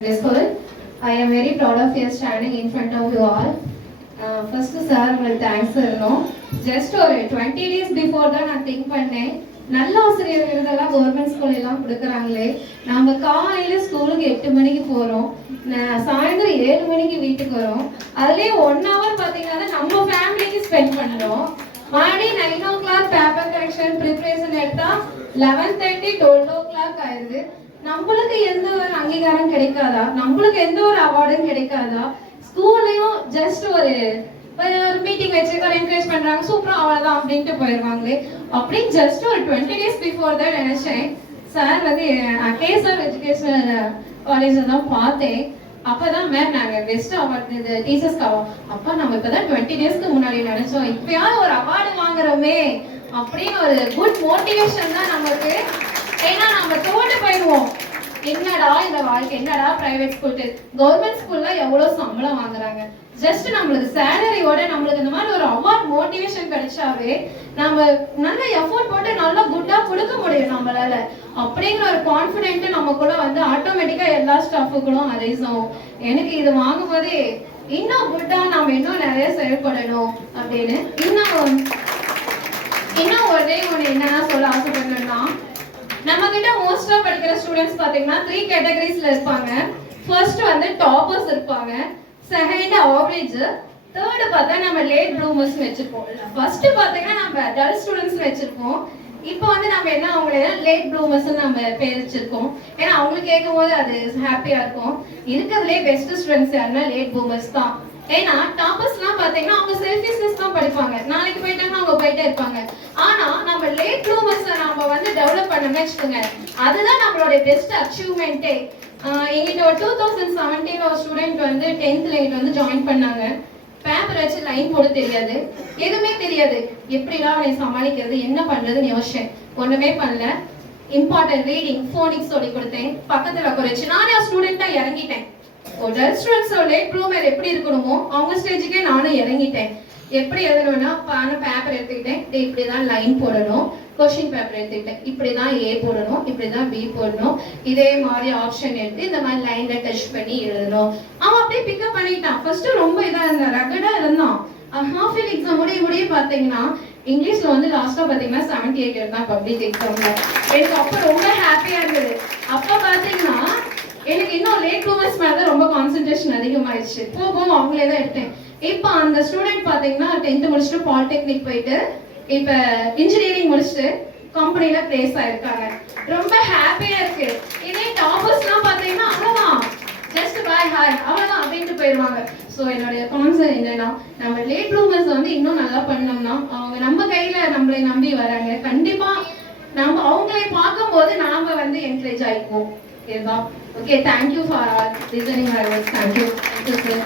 School. I am very proud of you standing in front of you all. First sir, well thanks sir. No, just ஒரு 20 days before தான் நான் think பண்ணேன். நல்ல ஆசிரியர் விருதெல்லாம் government school எல்லாம் கொடுக்குறாங்களே, நம்ம காலையில ஸ்கூலுக்கு 8 மணிக்கு போறோம், சாயந்தரம் 7 மணிக்கு வீட்டுக்கு வரோம். அதுலயே 1 hour பாத்தீங்கன்னா நம்ம ஃபேமிலிக்கு ஸ்பெண்ட் பண்றோம். மறுபடியும் 9 o'clock பேப்பர் கரெக்ஷன் ப்ரிப்பரேஷன் எடுத்தா 11:30 12 o'clock ஆயிடுது. நம்மளுக்கு எந்த ஒரு அங்கீகாரம் கிடைக்காதா, நம்மளுக்கு எந்த ஒரு அவார்டும் கிடைக்காதா? ஸ்கூல்லையும் ஜஸ்ட் ஒரு மீட்டிங் வச்சு ஒரு என்கரேஜ் பண்றாங்க, சூப்பரா அவ்வளவுதான் அப்படின்ட்டு போயிடுவாங்களே. அப்படின்னு ஜஸ்ட் ஒரு 20 days before தான் நினைச்சேன். சார் வந்து கேஎஸ்ஆர் எஜுகேஷனல் காலேஜ்ல தான் பார்த்தேன். அப்பதான் மேம் நாங்க பெஸ்ட் அவார்ட் இது டீச்சர்ஸ்க்கு அவார்ட், அப்ப நம்ம இப்பதான் 20 daysக்கு முன்னாடி நினைச்சோம் இப்பயாவது ஒரு அவார்டு வாங்குறோமே அப்படின்னு ஒரு குட் மோட்டிவேஷன் தான் நமக்கு. ஏன்னா நம்ம தோண்டு போயிடுவோம், என்னடா இந்த வாழ்க்கை, என்னடா பிரைவேட் ஸ்கூல், கவர்மெண்ட் ஸ்கூல்ல எவ்வளவு சம்பளம் வாங்குறாங்க, ஜஸ்ட் நம்மளுக்கு சேலரியோட நம்மளுக்கு இந்த மாதிரி ஒரு அவார்ட் மோட்டிவேஷன் கிடைச்சாவே நம்ம நல்ல எஃபோர்ட் போட்டு நல்லா குட்டா கொடுக்க முடியும் நம்மளால. அப்படிங்கிற ஒரு கான்பிடென்ட் நமக்குள்ள வந்து ஆட்டோமேட்டிக்கா எல்லா ஸ்டாஃபுக்கும் அரைஸ் ஆகும். எனக்கு இது வாங்கும் போதே இன்னும் குட்டா நம்ம இன்னும் நிறைய செயல்படணும் அப்படின்னு இன்னும் ஒரே ஒண்ணு என்னன்னா சொல்ல ஆசைப்படுறேன்னா, நம்ம கிட்ட மோஸ்டா படிக்கிற ஸ்டூடெண்ட்ஸ் பாத்தீங்கன்னா 3 கேட்டகரிஸ்ல இருப்பாங்க. ஃபர்ஸ்ட் வந்து டாப்பர்ஸ் இருப்பாங்க, செகண்ட் ஆவரேஜ், தேர்ட் பார்த்தா நம்ம லேட் ப்ளூமர்ஸ் வச்சிருப்போம். ஃபர்ஸ்ட் பாத்தீங்கன்னா நம்ம டல் ஸ்டூடெண்ட்ஸ் வச்சிருப்போம். இப்போ வந்து நம்ம என்ன அவங்கள லேட் ப்ளூமர்ஸ் நம்ம பேர் வச்சிருக்கோம். ஏன்னா அவங்களுக்கு கேட்கும் போது அது ஹாப்பியா இருக்கும். இருக்கிறதுலே பெஸ்ட் ஸ்டூடெண்ட்ஸ் யாருன்னா லேட் ப்ளூமர்ஸ் தான். ஏன்னா டாப்பர்ஸ்லாம் பாத்தீங்கன்னா அவங்க செல்ஃபிஷ்னஸ் தான் படிப்பாங்க, நாளைக்கு போயிட்டாங்கன்னா அவங்க போயிட்டே இருப்பாங்க. ஆனா நம்ம லேட் ப்ளூமர்ஸ் நம்ம வந்து டெவலப் பண்ணணும்னு வச்சுக்கோங்க, அதுதான் நம்மளோட பெஸ்ட் அச்சீவ்மெண்ட்டே. எங்கிட்ட ஒரு 2017 ஒரு ஸ்டூடெண்ட் வந்து 10th வந்து ஜாயின் பண்ணாங்க. பேப்பர் வச்சு லைன் போட தெரியாது, எதுவுமே தெரியாது, எப்படிலாம் அவனை சமாளிக்கிறது என்ன பண்றதுன்னு யோசிச்சேன். ஒண்ணுமே பண்ணல, இம்பார்ட்டன்ட் ரீடிங் ஃபோனிக்ஸ் சொல்லி கொடுத்தேன், பக்கத்துல குறைச்சு நானே ஸ்டூடெண்டா இறங்கிட்டேன். ஒரு டல் ஸ்டூடெண்ட்ஸோட லேட் ப்ளூமர் எப்படி இருக்கணுமோ அவங்க ஸ்டேஜுக்கே நானும் இறங்கிட்டேன். எப்படி எழுதணும்னா பேப்பர் எடுத்துக்கிட்டேன், இப்படிதான் லைன் போடணும், கொஸ்டின் பேப்பர் எடுத்துக்கிட்டேன், இப்படிதான் ஏ போடணும், இப்படிதான் பி போடணும், இதே மாதிரி ஆப்ஷன் எடுத்து இந்த மாதிரி லைன்ல டச் பண்ணி எழுதணும். அவன் அப்படியே பிக்கப் பண்ணிட்டான். ஃபர்ஸ்ட் ரொம்ப இதா இருந்தான், ரகடா இருந்தான். ஹாஃப் இயர் எக்ஸாம் முடிய பாத்தீங்கன்னா இங்கிலீஷ்ல வந்து லாஸ்டா பாத்தீங்கன்னா 78 எடுத்தான் பப்ளிக் எக்ஸாம்ல. எனக்கு அப்ப ரொம்ப ஹாப்பியா இருந்தது. அப்ப பாத்தீங்கன்னா எனக்கு இன்னும் லேட் ப்ளூமர்ஸ் மேல ரொம்ப கான்சென்ட்ரேஷன் அதிகமாயிடுச்சு. போகும் அவங்களே தான் எடுத்தேன். இப்ப அந்த ஸ்டூடெண்ட் பாத்தீங்கன்னா 10th முடிச்சுட்டு பாலிடெக்னிக் போயிட்டு இப்ப இன்ஜினியரிங் முடிச்சுட்டு கம்பெனில பிளேஸ் ஆயிருக்காங்க. ரொம்ப ஹாப்பியா இருக்கு. இதே டாப்பர்ஸ்லாம் பாத்தீங்கன்னா அவ்வளவுதான், ஜஸ்ட் பாய் ஹாய் அவ்வளவுதான் அப்படின்ட்டு போயிடுவாங்க. ஸோ என்னுடைய கான்செப்ட் என்னன்னா, நம்ம லேட் ப்ளூமர்ஸ் வந்து இன்னும் நல்லா பண்ணோம்னா அவங்க நம்ம கையில நம்மளை நம்பி வராங்க. கண்டிப்பா நம்ம அவங்களை பார்க்கும் போது நாம வந்து என்கரேஜ் ஆயிக்குவோம். இதுதான். Okay, thank you for listening. Thank you sir.